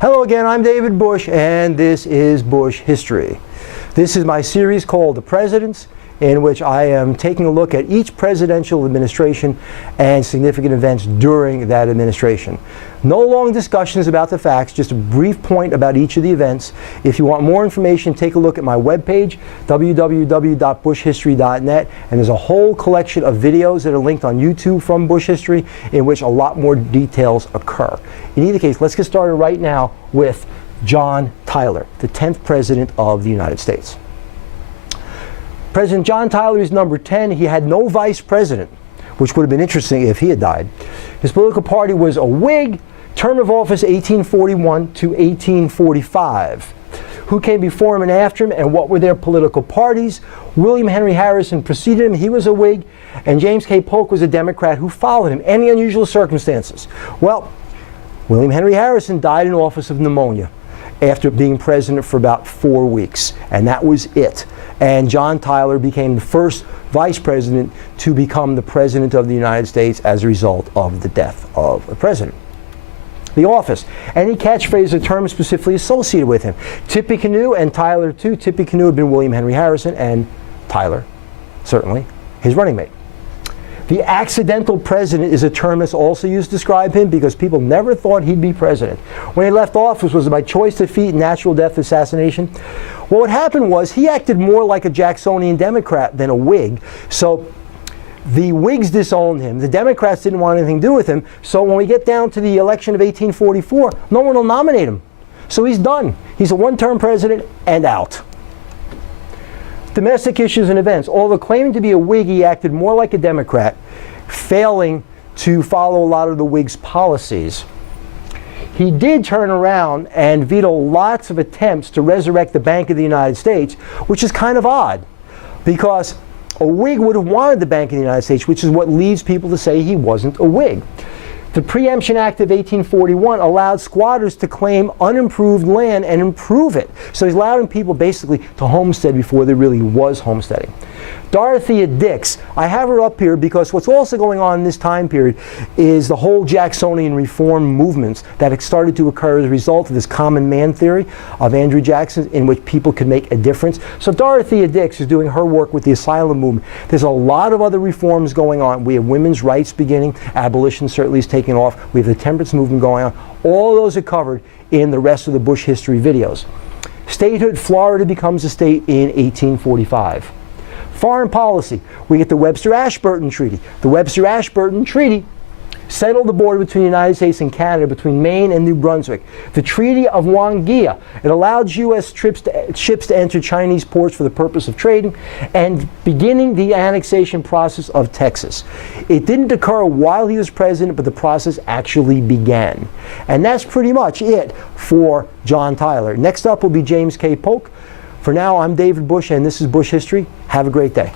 Hello again, I'm David Busch, and this is Busch History. This is my series called The Presidents, in which I am taking a look at each presidential administration and significant events during that administration. No long discussions about the facts, just a brief point about each of the events. If you want more information, take a look at my webpage, www.buschhistory.net, and there's a whole collection of videos that are linked on YouTube from Busch History in which a lot more details occur. In either case, let's get started right now with John Tyler, the 10th President of the United States. President John Tyler is number 10. He had no vice president, which would have been interesting if he had died. His political party was a Whig, term of office 1841 to 1845. Who came before him and after him, and what were their political parties? William Henry Harrison preceded him. He was a Whig, and James K. Polk was a Democrat who followed him. Any unusual circumstances? Well, William Henry Harrison died in office of pneumonia after being president for about 4 weeks, and that was it. And John Tyler became the first vice president to become the president of the United States as a result of the death of a president. The office. Any catchphrase or term specifically associated with him. Tippecanoe and Tyler too. Tippecanoe had been William Henry Harrison, and Tyler, certainly, his running mate. The accidental president is a term that's also used to describe him because people never thought he'd be president. When he left office, was it by choice, defeat, natural death, assassination? Well, what happened was he acted more like a Jacksonian Democrat than a Whig. So the Whigs disowned him. The Democrats didn't want anything to do with him. So when we get down to the election of 1844, no one will nominate him. So he's done. He's a one-term president and out. Domestic issues and events. Although claiming to be a Whig, he acted more like a Democrat, failing to follow a lot of the Whigs' policies. He did turn around and veto lots of attempts to resurrect the Bank of the United States, which is kind of odd, because a Whig would have wanted the Bank of the United States, which is what leads people to say he wasn't a Whig. The Preemption Act of 1841 allowed squatters to claim unimproved land and improve it. So he's allowing people basically to homestead before there really was homesteading. Dorothea Dix, I have her up here because what's also going on in this time period is the whole Jacksonian reform movements that had started to occur as a result of this common man theory of Andrew Jackson, in which people could make a difference. So Dorothea Dix is doing her work with the asylum movement. There's a lot of other reforms going on. We have women's rights beginning. Abolition certainly is taking off. We have the temperance movement going on. All those are covered in the rest of the Busch history videos. Statehood, Florida becomes a state in 1845. Foreign policy, we get the Webster-Ashburton Treaty. The Webster-Ashburton Treaty settled the border between the United States and Canada, between Maine and New Brunswick. The Treaty of Wangea, it allowed U.S. ships to enter Chinese ports for the purpose of trading and beginning the annexation process of Texas. It didn't occur while he was president, but the process actually began. And that's pretty much it for John Tyler. Next up will be James K. Polk. For now, I'm David Busch, and this is Busch History. Have a great day.